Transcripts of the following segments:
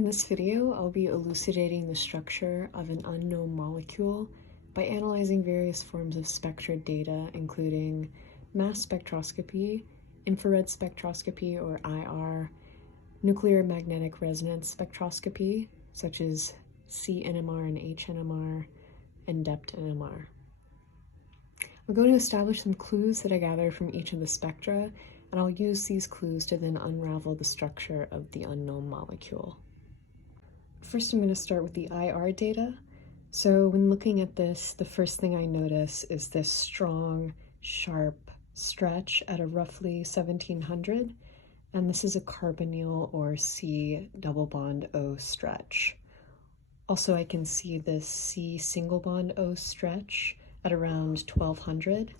In this video, I'll be elucidating the structure of an unknown molecule by analyzing various forms of spectra data, including mass spectroscopy, infrared spectroscopy or IR, nuclear magnetic resonance spectroscopy, such as CNMR and HNMR, and DEPT NMR. I'm going to establish some clues that I gathered from each of the spectra, and I'll use these clues to then unravel the structure of the unknown molecule. First, I'm going to start with the IR data. So when looking at this, the first thing I notice is this strong, sharp stretch at a roughly 1700, and this is a carbonyl or C double bond O stretch. Also, I can see this C single bond O stretch at around 1200.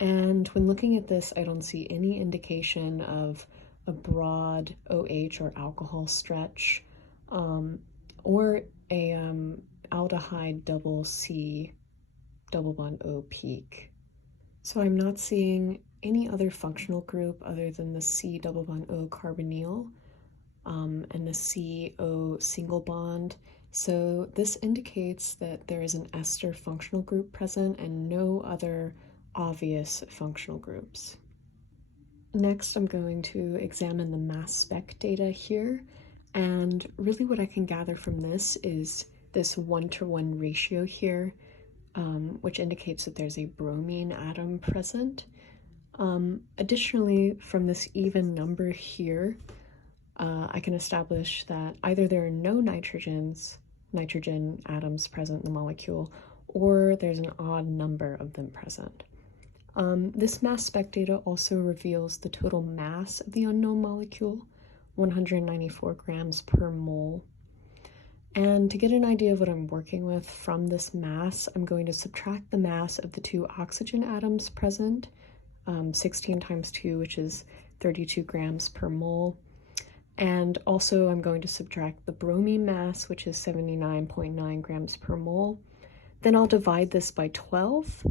And when looking at this, I don't see any indication of a broad OH or alcohol stretch, or a aldehyde double C double bond O peak. So I'm not seeing any other functional group other than the C double bond O carbonyl and the CO single bond. So this indicates that there is an ester functional group present and no other obvious functional groups. Next, I'm going to examine the mass spec data here. And really what I can gather from this is this 1-to-1 ratio here, which indicates that there's a bromine atom present. Additionally, from this even number here, I can establish that either there are no nitrogen atoms present in the molecule, or there's an odd number of them present. This mass spec data also reveals the total mass of the unknown molecule, 194 grams per mole. And to get an idea of what I'm working with from this mass, I'm going to subtract the mass of the two oxygen atoms present, 16 times 2, which is 32 grams per mole. And also I'm going to subtract the bromine mass, which is 79.9 grams per mole. Then I'll divide this by 12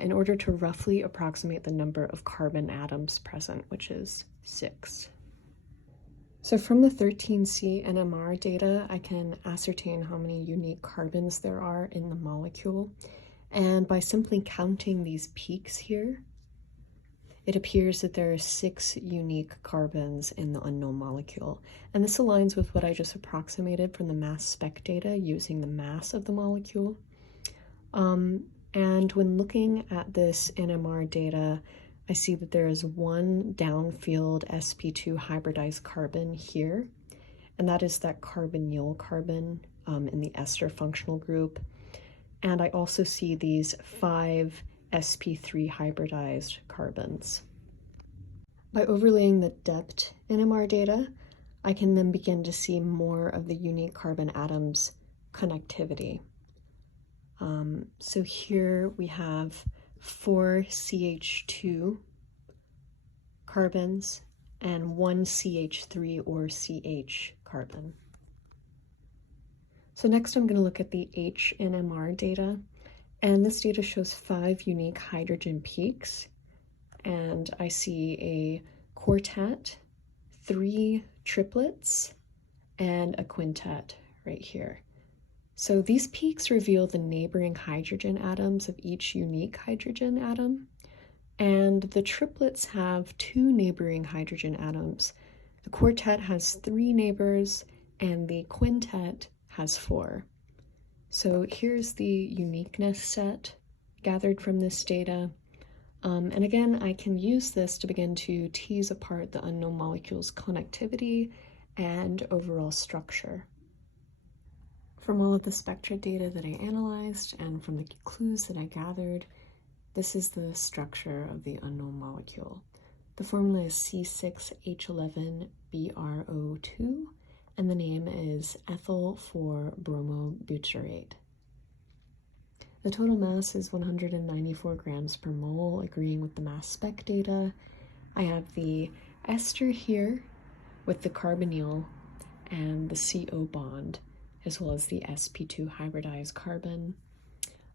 in order to roughly approximate the number of carbon atoms present, which is 6. So from the 13C NMR data, I can ascertain how many unique carbons there are in the molecule. And by simply counting these peaks here, it appears that there are 6 unique carbons in the unknown molecule. And this aligns with what I just approximated from the mass spec data using the mass of the molecule. And when looking at this NMR data, I see that there is one downfield sp2 hybridized carbon here, and that is that carbonyl carbon in the ester functional group. And I also see these 5 sp3 hybridized carbons. By overlaying the DEPT NMR data, I can then begin to see more of the unique carbon atoms connectivity. So here we have 4 CH2 carbons and 1 CH3 or CH carbon. So next I'm going to look at the HNMR data, and this data shows 5 unique hydrogen peaks, and I see a quartet, 3 triplets, and a quintet right here. So these peaks reveal the neighboring hydrogen atoms of each unique hydrogen atom, and the triplets have 2 neighboring hydrogen atoms. The quartet has 3 neighbors, and the quintet has 4. So here's the uniqueness set gathered from this data. And again, I can use this to begin to tease apart the unknown molecule's connectivity and overall structure. From all of the spectra data that I analyzed and from the clues that I gathered, this is the structure of the unknown molecule. The formula is C6H11BrO2, and the name is Ethyl 4-bromobutyrate. The total mass is 194 grams per mole, agreeing with the mass spec data. I have the ester here with the carbonyl and the CO bond, as well as the sp2 hybridized carbon,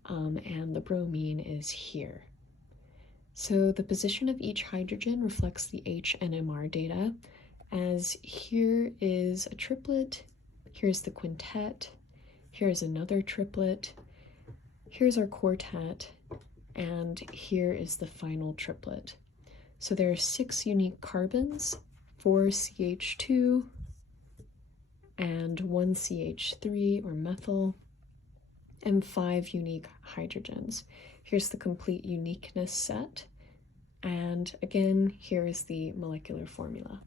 and the bromine is here. So the position of each hydrogen reflects the HNMR data, as here is a triplet Here's the quintet. Here's another triplet. Here's our quartet. And here is the final triplet. So there are 6 unique carbons, 4 CH2, and 1 CH3 or methyl, and 5 unique hydrogens. Here's the complete uniqueness set. And again, here is the molecular formula.